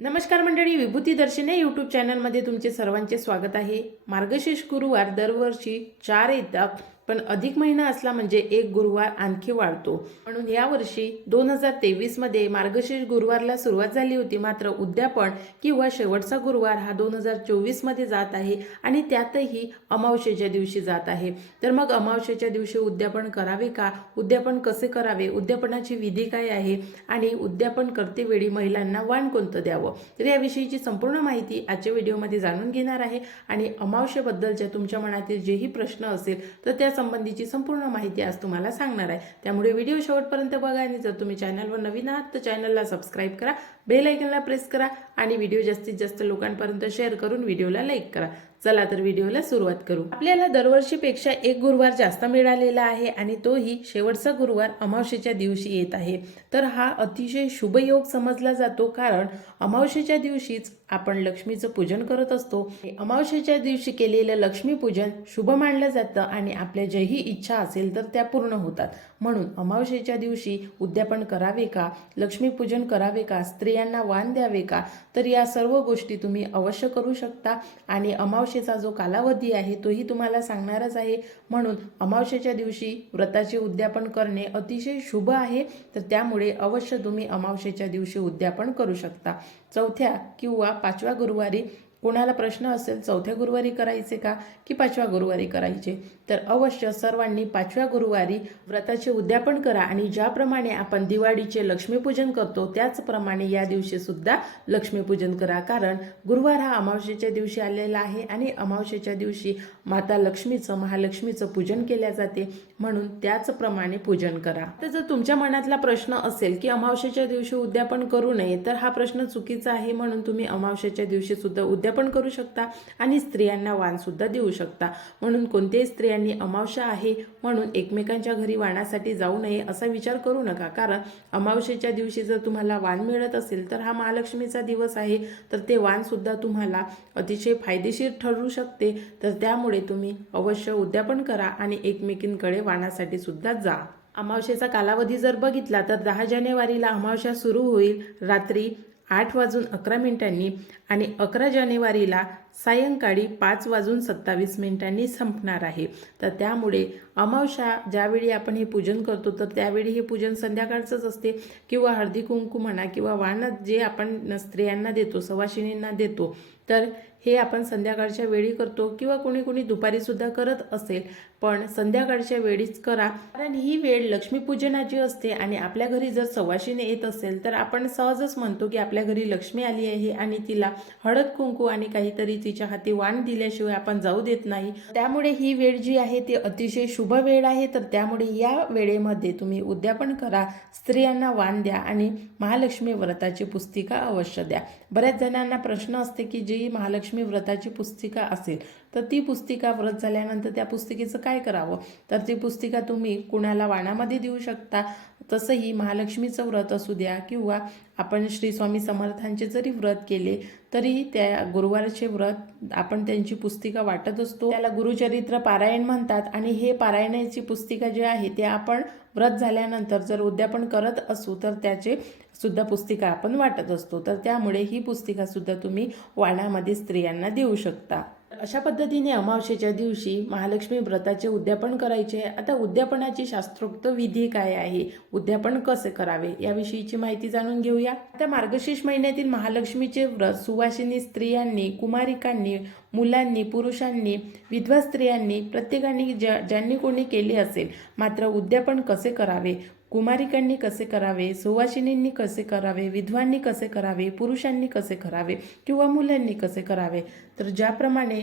नमस्कार मंडळी विभूती दर्शने यूट्यूब चॅनलमध्ये तुमचे सर्वांचे स्वागत आहे. मार्गशीर्ष गुरुवार दरवर्षी चार येतात पण अधिक महिना असला म्हणजे एक गुरुवार आणखी वाढतो. म्हणून यावर्षी दोन हजार तेवीसमध्ये मार्गशीर्ष गुरुवारला सुरुवात झाली होती. मात्र उद्यापन किंवा शेवटचा गुरुवार हा दोन हजार चोवीसमध्ये जात आहे आणि त्यातही अमावशेच्या दिवशी जात आहे. तर मग अमावशेच्या दिवशी उद्यापन करावे का? उद्यापन कसे करावे? उद्यापनाची विधी काय आहे? आणि उद्यापन करते वेळी महिलांना वाण कोणतं द्यावं? तर याविषयीची संपूर्ण माहिती आजच्या व्हिडिओमध्ये जाणून घेणार आहे. आणि अमावशेबद्दलच्या तुमच्या मनातील जेही प्रश्न असेल तर त्या संबंधीची संपूर्ण माहिती आज तुम्हाला सांगणार आहे. त्यामुळे व्हिडिओ शेवटपर्यंत बघा आणि जर तुम्ही चॅनलवर नवीन आहात तर चॅनलला सबस्क्राईब करा. बेल आयकनला प्रेस करा आणि व्हिडिओ जास्तीत जास्त लोकांपर्यंत शेअर करून व्हिडिओला लाईक करा. चला तर व्हिडिओला सुरुवात करू. आपल्याला दरवर्षीपेक्षा एक गुरुवार जास्त मिळालेला आहे आणि तोही शेवटचा गुरुवार अमावशेच्या दिवशी येत आहे. तर हा अतिशय शुभ योग समजला जातो कारण अमावशेच्या दिवशीच आपण लक्ष्मीचं पूजन करत असतो. अमावशेच्या दिवशी केलेलं लक्ष्मीपूजन शुभ मानलं जातं आणि आपल्या ज्याही इच्छा असेल तर त्या पूर्ण होतात. म्हणून अमावस्येच्या दिवशी उद्यापन करावे का? लक्ष्मीपूजन करावे का? स्त्रियांना वाण द्यावे का? तर या सर्व गोष्टी तुम्ही अवश्य करू शकता. आणि अमावस्येचा जो कालावधी आहे तोही तुम्हाला सांगणारच आहे. म्हणून अमावस्येच्या दिवशी व्रताचे उद्यापन करणे अतिशय शुभ आहे. तर त्यामुळे अवश्य तुम्ही अमावस्येच्या दिवशी उद्यापन करू शकता. चौथ्या किंवा पाचव्या गुरुवारी कोणाला प्रश्न असेल चौथ्या गुरुवारी करायचे का की पाचव्या गुरुवारी करायचे? तर अवश्य सर्वांनी पाचव्या गुरुवारी व्रताचे उद्यापन करा आणि ज्याप्रमाणे आपण दिवाळीचे लक्ष्मीपूजन करतो त्याचप्रमाणे या दिवशी सुद्धा लक्ष्मीपूजन करा. कारण गुरुवार हा अमावस्येच्या दिवशी आलेला आहे आणि अमावस्येच्या दिवशी माता लक्ष्मीचं महालक्ष्मीचं पूजन केल्या जाते. म्हणून त्याचप्रमाणे पूजन करा. तर जर तुमच्या मनातला प्रश्न असेल की अमावस्येच्या दिवशी उद्यापन करू नये तर हा प्रश्न चुकीचा आहे. म्हणून तुम्ही अमावस्येच्या दिवशी सुद्धा उद्यापन पण करू शकता आणि स्त्रियांना वाणसुद्धा देऊ शकता. म्हणून कोणत्याही स्त्रियांनी अमावस्या आहे म्हणून एकमेकांच्या घरी वाणासाठी जाऊ नये असा विचार करू नका. कारण अमावस्येच्या दिवशी जर तुम्हाला वाण मिळत असेल तर हा महालक्ष्मीचा दिवस आहे. तर ते वाणसुद्धा तुम्हाला अतिशय फायदेशीर ठरू शकते. तर त्यामुळे तुम्ही अवश्य उद्यापन करा आणि एकमेकींकडे वाणासाठी सुद्धा जा. अमावस्येचा कालावधी जर बघितला तर दहा जानेवारीला अमावस्या सुरू होईल. रात्री आठ वाजून अकरा मिनिटांनी आणि अकरा जानेवारीला सायंकाळी पाच वाजून सत्तावीस मिनिटांनी संपणार आहे. तर त्यामुळे अमावशा ज्यावेळी आपण हे पूजन करतो तर त्यावेळी हे पूजन संध्याकाळचंच असते. किंवा हळदी कुंकू म्हणा किंवा वाण जे आपण स्त्रियांना देतो सवाशिनींना देतो तर हे आपण संध्याकाळच्या वेळी करतो किंवा कोणी कोणी दुपारीसुद्धा करत असेल पण संध्याकाळच्या वेळीच करा. कारण ही वेळ लक्ष्मीपूजनाची असते आणि आपल्या घरी जर सवाशीने येत असेल तर आपण सहजच म्हणतो की आपल्या घरी लक्ष्मी आली आहे आणि तिला हळद कुंकू आणि काहीतरी तिच्या हाती वाण दिल्याशिवाय आपण जाऊ देत नाही. त्यामुळे ही वेळ जी आहे ती अतिशय शुभ वेळ आहे. तर त्यामुळे या वेळेमध्ये तुम्ही उद्यापन करा. स्त्रियांना वाण द्या आणि महालक्ष्मी व्रताची पुस्तिका अवश्य द्या. बऱ्याच जणांना प्रश्न असते की जी महालक्ष्मी व्रताची पुस्तिका असेल तर ती पुस्तिका व्रत झाल्यानंतर त्या पुस्तिकेचं काय करावं? तर ती पुस्तिका तुम्ही कुणाला वाणामध्ये देऊ शकता? तसंही महालक्ष्मीचं व्रत असू द्या किंवा आपण श्री स्वामी समर्थांचे जरी व्रत केले तरी त्या गुरुवारचे व्रत आपण त्यांची पुस्तिका वाटत असतो. त्याला गुरुचरित्र पारायण म्हणतात आणि हे पारायणाची पुस्तिका जी आहे ते आपण व्रत झाल्यानंतर जर उद्यापन करत असू तर त्याचे सुद्धा पुस्तिका आपण वाटत असतो. तर त्यामुळे ही पुस्तिकासुद्धा तुम्ही वाणामध्ये स्त्रियांना देऊ शकता. अशा पद्धतीने अमावस्येच्या दिवशी महालक्ष्मी व्रताचे उद्यापन करायचे. आता उद्यापनाची शास्त्रोक्त विधी काय आहे? उद्यापन कसे करावे? याविषयीची माहिती जाणून घेऊया. आता मार्गशीर्ष महिन्यातील महालक्ष्मीचे व्रत सुवासिनी स्त्रियांनी कुमारिकांनी मुलांनी पुरुषांनी विधवा स्त्रियांनी प्रत्येकाने ज्या ज्यांनी कोणी केले असेल मात्र उद्यापन कसे करावे? कुमारिकांनी कसे करावे सुवासिनींनी कसे करावे विधवांनी कसे करावे पुरुषांनी कसे करावे किंवा मुलांनी कसे करावे? तर ज्याप्रमाणे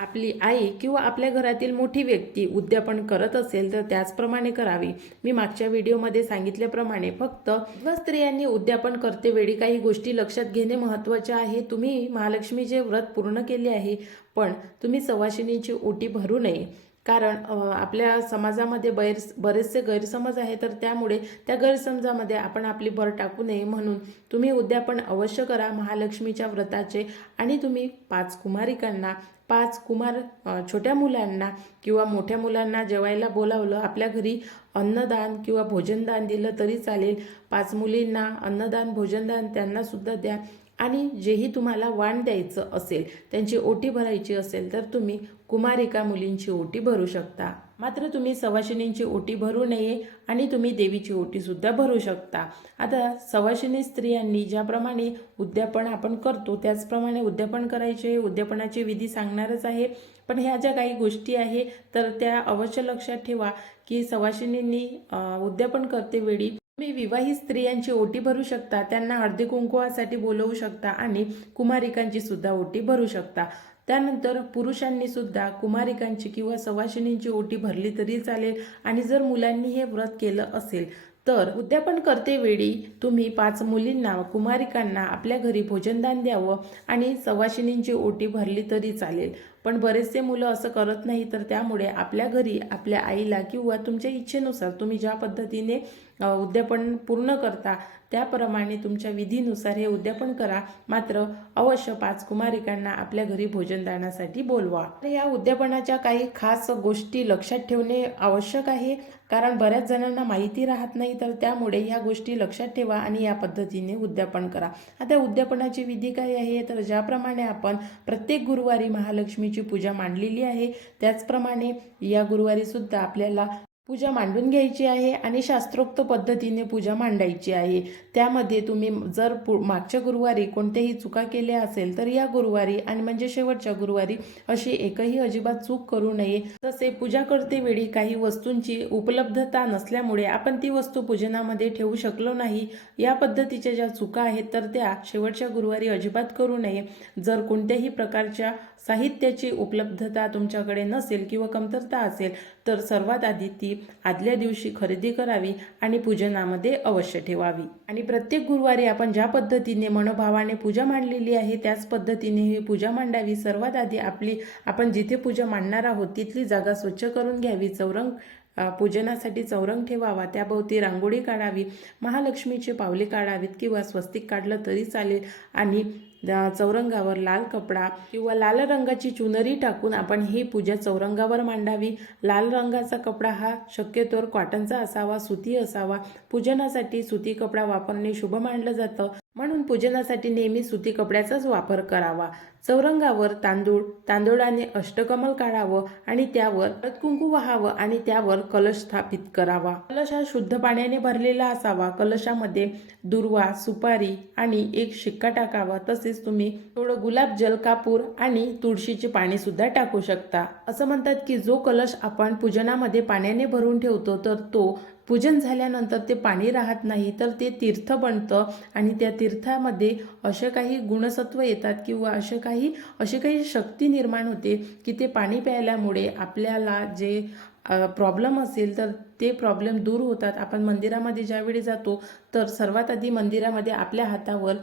आपली आई किंवा आपल्या घरातील मोठी व्यक्ती उद्यापन करत असेल तर त्याचप्रमाणे करावी. मी मागच्या व्हिडिओमध्ये सांगितल्याप्रमाणे फक्त स्त्रियांनी उद्यापन करते वेळी काही गोष्टी लक्षात घेणे महत्त्वाचे आहे. तुम्ही महालक्ष्मीचे व्रत पूर्ण केले आहे पण तुम्ही सवाशिनीची ओटी भरू नये. कारण आपल्या समाजामध्ये बैर बरेचसे गैरसमज आहे तर त्यामुळे त्या गैरसमजामध्ये आपण आपली भर टाकू नये म्हणून तुम्ही उद्यापन अवश्य करा महालक्ष्मीच्या व्रताचे आणि तुम्ही पाच कुमारिकांना पाच कुमार छोट्या मुलांना किंवा मोठ्या मुलांना जेवायला बोलावलं आपल्या घरी अन्नदान किंवा भोजनदान दिलं तरी चालेल. पाच मुलींना अन्नदान भोजनदान त्यांनासुद्धा द्या. आणि जेही तुम्हाला वाण द्यायचं असेल त्यांची ओटी भरायची असेल तर तुम्ही कुमारिका मुलींची ओटी भरू शकता. मात्र तुम्ही सवाशिनींची ओटी भरू नये आणि तुम्ही देवीची ओटीसुद्धा भरू शकता. आता सवाशिनी स्त्रियांनी ज्याप्रमाणे उद्यापन आपण करतो त्याचप्रमाणे उद्यापन करायचे उद्यापनाची विधी सांगणारच आहे. पण ह्या ज्या काही गोष्टी आहे तर त्या अवश्य लक्षात ठेवा की सवाशिनींनी उद्यापन करते वेळी तुम्ही विवाहित स्त्रियांची ओटी भरू शकता त्यांना हळदी कुंकुवासाठी बोलवू शकता आणि कुमारिकांची सुद्धा ओटी भरू शकता. त्यानंतर पुरुषांनी सुद्धा कुमारिकांची किंवा सवाशिनींची ओटी भरली तरी चालेल आणि जर मुलांनी हे व्रत केलं असेल तर उद्यापन करतेवेळी तुम्ही पाच मुलींना कुमारिकांना आपल्या घरी भोजनदान द्यावं आणि सवाशिनींची ओटी भरली तरी चालेल. पण बरेचसे मुलं असं करत नाही तर त्यामुळे आपल्या घरी आपल्या आईला किंवा तुमच्या इच्छेनुसार तुम्ही ज्या पद्धतीने उद्यापन पूर्ण करता त्याप्रमाणे तुमच्या विधीनुसार हे उद्यापन करा. मात्र अवश्य पाच कुमारिकांना आपल्या घरी भोजनदानासाठी बोलवा. तर या उद्यापनाच्या काही खास गोष्टी लक्षात ठेवणे आवश्यक आहे. कारण बऱ्याच जणांना माहिती राहत नाही तर त्यामुळे ह्या गोष्टी लक्षात ठेवा आणि या पद्धतीने उद्यापन करा. आता उद्यापनाची विधी काय आहे? तर ज्याप्रमाणे आपण प्रत्येक गुरुवारी महालक्ष्मीची पूजा मांडलेली आहे त्याचप्रमाणे या गुरुवारीसुद्धा आपल्याला पूजा मांडून घ्यायची आहे आणि शास्त्रोक्त पद्धतीने पूजा मांडायची आहे. त्यामध्ये तुम्ही जर पु मागच्या गुरुवारी कोणत्याही चुका केल्या असेल तर या गुरुवारी आणि म्हणजे शेवटच्या गुरुवारी अशी एकही अजिबात चूक करू नये. तसे पूजा करते वेळी काही वस्तूंची उपलब्धता नसल्यामुळे आपण ती वस्तू पूजनामध्ये ठेवू शकलो नाही. या पद्धतीच्या ज्या चुका आहेत तर त्या शेवटच्या गुरुवारी अजिबात करू नये. जर कोणत्याही प्रकारच्या साहित्याची उपलब्धता तुमच्याकडे नसेल किंवा कमतरता असेल तर सर्वात आधी ती आदल्या दिवशी खरेदी करावी आणि पूजनामध्ये अवश्य ठेवावी. आणि प्रत्येक गुरुवारी आपण ज्या पद्धतीने मनोभावाने पूजा मांडलेली आहे त्याच पद्धतीने ही पूजा मांडावी. सर्वात आधी आपली आपण जिथे पूजा मांडणार आहोत तिथली जागा स्वच्छ करून घ्यावी. चौरंग पूजनासाठी चौरंग ठेवावा त्याभोवती रांगोळी काढावी महालक्ष्मीचे पावले काढावीत किंवा स्वस्तिक काढलं तरी चालेल. आणि चौरंगावर लाल कपडा किंवा लाल रंगाची चुनरी टाकून आपण ही पूजा चौरंगावर मांडावी. लाल रंगाचा कपडा हा शक्यतोवर कॉटनचा असावा सुती असावा. पूजनासाठी सुती कपडा वापरणे शुभ मानलं जातं. म्हणून पूजनासाठी नेहमी सुती कपड्याचाच वापर करावा. चौरंगावर तांदूळ तांदूळाने अष्टकमल काढावं आणि त्यावर कुंकू व्हावं आणि त्यावर कलश स्थापित करावा. कलश हा शुद्ध पाण्याने भरलेला असावा. कलशामध्ये दुर्वा सुपारी आणि एक शिक्का टाकावा. तसेच तुम्ही थोडं गुलाब जल कापूर आणि तुळशीची पाणी सुद्धा टाकू शकता. असं म्हणतात की जो कलश आपण पूजनामध्ये पाण्याने भरून ठेवतो तर तो पूजन झाल्यानंतर ते पाणी राहत नाही तर ते तीर्थ बनतं आणि त्या तीर्थामध्ये असे काही गुणसत्व येतात किंवा असे काही अशी काही शक्ती निर्माण होते की ते पाणी प्यायल्यामुळे आपल्याला जे प्रॉब्लेम असेल तर ते प्रॉब्लेम दूर होतात. आपण मंदिरामध्ये ज्यावेळी जातो तर सर्वात आधी मंदिरामध्ये आपल्या हातावर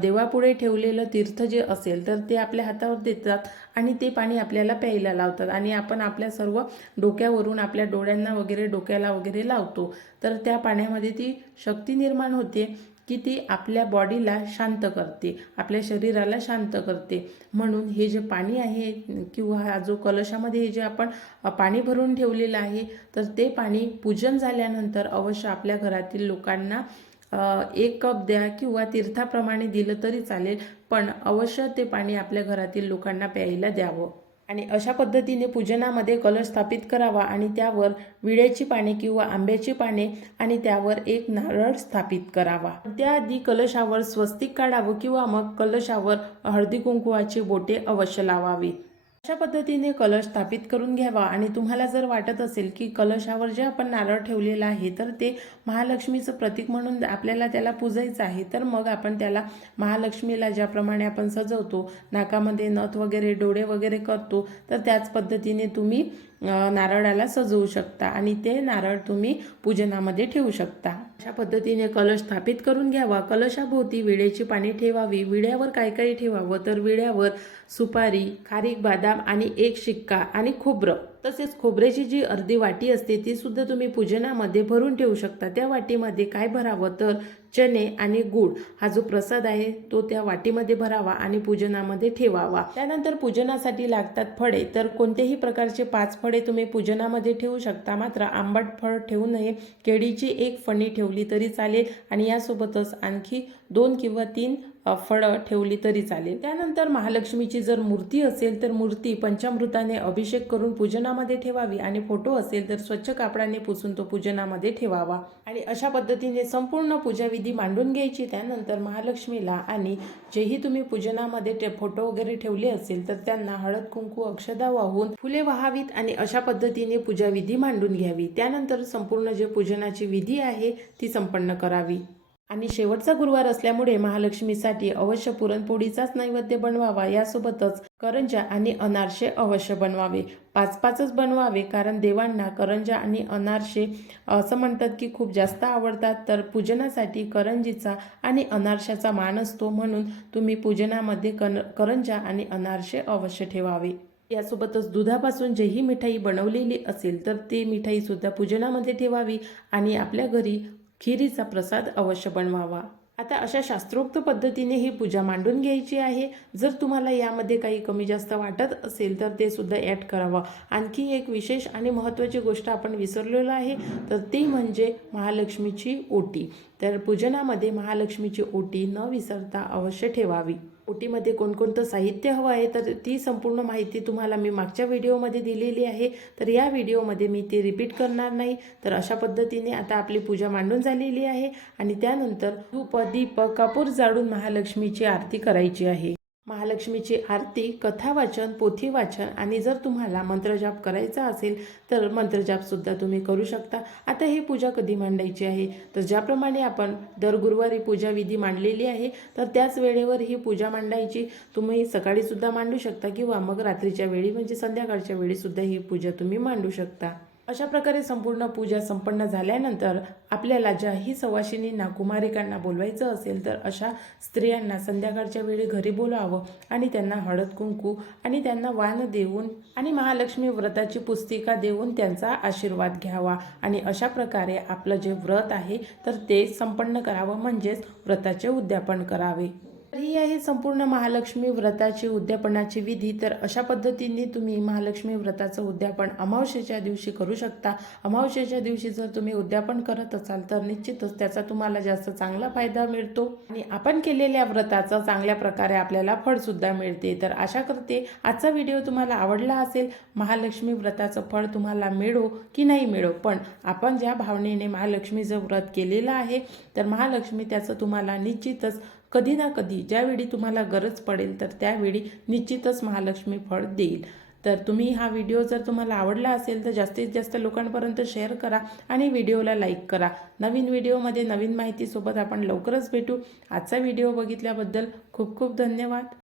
देवापुढे ठेवलेलं तीर्थ जे असेल तर ते आपल्या हातावर देतात आणि ते पाणी आपल्याला प्यायला लावतात. आणि आपण आपल्या सर्व डोक्यावरून आपल्या डोळ्यांना वगैरे डोक्याला वगैरे लावतो. तर त्या पाण्यामध्ये ती शक्ती निर्माण होते. की ती आपल्या बॉडीला शांत करते आपल्या शरीराला शांत करते. म्हणून हे जे पाणी आहे किंवा हा जो कलशामध्ये हे जे आपण पाणी भरून ठेवलेलं आहे तर ते पाणी पूजन झाल्यानंतर अवश्य आपल्या घरातील लोकांना एक कप द्या किंवा तीर्थाप्रमाणे दिलं तरी चालेल पण अवश्य ते पाणी आपल्या घरातील लोकांना प्यायला द्यावं. आणि अशा पद्धतीने पूजनामध्ये कलश स्थापित करावा आणि त्यावर विड्याची पाने किंवा आंब्याची पाने आणि त्यावर एक नारळ स्थापित करावा. त्याआधी कलशावर स्वस्तिक काढावं किंवा मग कलशावर हळदी कुंकुवाची बोटे अवश्य लावावी अशा पद्धतीने कलश स्थापित करून घ्यावा आणि तुम्हाला जर वाटत असेल की कलशावर जे आपण नारळ ठेवलेला आहे तर ते महालक्ष्मीचं प्रतीक म्हणून आपल्याला त्याला पूजायचं आहे तर मग आपण त्याला महालक्ष्मीला ज्याप्रमाणे आपण सजवतो नाकामध्ये नथ वगैरे डोळे वगैरे करतो तर त्याच पद्धतीने तुम्ही नारळाला सजवू शकता आणि ते नारळ तुम्ही पूजनामध्ये ठेवू शकता. अशा पद्धतीने कलश स्थापित करून घ्यावा. कलशाभोवती विड्याची पाने ठेवावी. विड्यावर काय काय ठेवावं? तर विड्यावर सुपारी खारीक बदाम आणि एक शिक्का आणि खोबरं. तसेच खोबऱ्याची जी अर्धी वाटी असते ती सुद्धा तुम्ही पूजनामध्ये भरून ठेवू शकता. त्या वाटीमध्ये काय भरावं तर चणे आणि गूळ. हा जो प्रसाद आहे तो त्या वाटीमध्ये भरावा आणि पूजनामध्ये ठेवावा. त्यानंतर पूजनासाठी लागतात फळे. तर कोणत्याही प्रकारचे पाच फळे तुम्ही पूजनामध्ये ठेवू शकता. मात्र आंबट फळ ठेवू नये. केळीची एक फणी ठेवली तरी चालेल. आणि यासोबतच आणखी दोन किंवा तीन फळं ठेवली तरी चालेल. त्यानंतर महालक्ष्मीची जर मूर्ती असेल तर मूर्ती पंचामृताने अभिषेक करून पूजनामध्ये ठेवावी आणि फोटो असेल तर स्वच्छ कापडाने पुसून तो पूजनामध्ये ठेवावा. आणि अशा पद्धतीने संपूर्ण पूजाविधी मांडून घ्यायची. त्यानंतर महालक्ष्मीला आणि जेही तुम्ही पूजनामध्ये ते फोटो वगैरे ठेवले असेल तर त्यांना हळद कुंकू अक्षदा वाहून फुले वाहावीत आणि अशा पद्धतीने पूजाविधी मांडून घ्यावी. त्यानंतर संपूर्ण जे पूजनाची विधी आहे ती संपन्न करावी. आणि शेवटचा गुरुवार असल्यामुळे महालक्ष्मीसाठी अवश्य पुरणपोळीचाच नैवेद्य बनवावा यासोबतच करंजा आणि अनारसे अवश्य बनवावे. पाच पाचच बनवावे कारण देवांना करंजा आणि अनारसे असं म्हणतात की खूप जास्त आवडतात. तर पूजनासाठी करंजीचा आणि अनारशाचा मान असतो म्हणून तुम्ही पूजनामध्ये कन करंजा आणि अनारसे अवश्य ठेवावे. यासोबतच दुधापासून जेही मिठाई बनवलेली असेल तर ती मिठाई सुद्धा पूजनामध्ये ठेवावी आणि आपल्या घरी खिरीचा प्रसाद अवश्य बनवावा. आता अशा शास्त्रोक्त पद्धतीने ही पूजा मांडून घ्यायची आहे. जर तुम्हाला यामध्ये काही कमी जास्त वाटत असेल तर ते सुद्धा ॲड करावं. आणखी एक विशेष आणि महत्त्वाची गोष्ट आपण विसरलेलो आहे तर ती म्हणजे महालक्ष्मीची ओटी. तर पूजनामध्ये महालक्ष्मीची ओटी न विसरता अवश्य ठेवावी. ओटीमध्ये कोणकोणतं साहित्य हवं आहे तर ती संपूर्ण माहिती तुम्हाला मी मागच्या व्हिडिओमध्ये दिलेली आहे. तर या व्हिडिओमध्ये मी ती रिपीट करणार नाही. तर अशा पद्धतीने आता आपली पूजा मांडून झालेली आहे. आणि त्यानंतर धूप दीप कपूर जाळून महालक्ष्मीची आरती करायची आहे. महालक्ष्मीची आरती कथा वाचन पोथी वाचन आणि जर तुम्हाला मंत्रजाप करायचा असेल तर मंत्रजापसुद्धा तुम्ही करू शकता. आता ही पूजा कधी मांडायची आहे? तर ज्याप्रमाणे आपण दर गुरुवारी पूजा विधी मांडलेली आहे तर त्याच वेळेवर ही पूजा मांडायची. तुम्ही सकाळीसुद्धा मांडू शकता किंवा मग रात्रीच्या वेळी म्हणजे संध्याकाळच्या वेळीसुद्धा ही पूजा तुम्ही मांडू शकता. अशा प्रकारे संपूर्ण पूजा संपन्न झाल्यानंतर आपल्याला ज्याही सवाशिनींना कुमारिकांना बोलवायचं असेल तर अशा स्त्रियांना संध्याकाळच्या वेळी घरी बोलावं आणि त्यांना हळद कुंकू आणि त्यांना वान देऊन आणि महालक्ष्मी व्रताची पुस्तिका देऊन त्यांचा आशीर्वाद घ्यावा. आणि अशा प्रकारे आपलं जे व्रत आहे तर ते संपन्न करावं म्हणजेच व्रताचे उद्यापन करावे. ही आहे संपूर्ण महालक्ष्मी व्रताची उद्यापनाची विधी तर अशा पद्धतीने तुम्ही महालक्ष्मी व्रताचं उद्यापन अमावस्येच्या दिवशी करू शकता. अमावस्येच्या दिवशी जर तुम्ही उद्यापन करत असाल तर निश्चितच त्याचा तुम्हाला जास्त चांगला फायदा मिळतो. आणि आपण केलेल्या व्रताचं चांगल्या प्रकारे आपल्याला फळसुद्धा मिळते. तर आशा करते आजचा व्हिडिओ तुम्हाला आवडला असेल. महालक्ष्मी व्रताचं फळ तुम्हाला मिळो की नाही मिळो पण आपण ज्या भावनेने महालक्ष्मीचं व्रत केलेलं आहे तर महालक्ष्मी त्याचं तुम्हाला निश्चितच कधी ना कधी ज्यावेळी तुम्हाला गरज पडेल तर त्यावेळी निश्चितच महालक्ष्मी फळ देईल. तर तुम्ही हा व्हिडिओ जर तुम्हाला आवडला असेल तर जास्तीत जास्त लोकांपर्यंत शेअर करा आणि व्हिडिओला लाईक करा. नवीन व्हिडिओमध्ये नवीन माहितीसोबत आपण लवकरच भेटू. आजचा व्हिडिओ बघितल्याबद्दल खूप खूप धन्यवाद.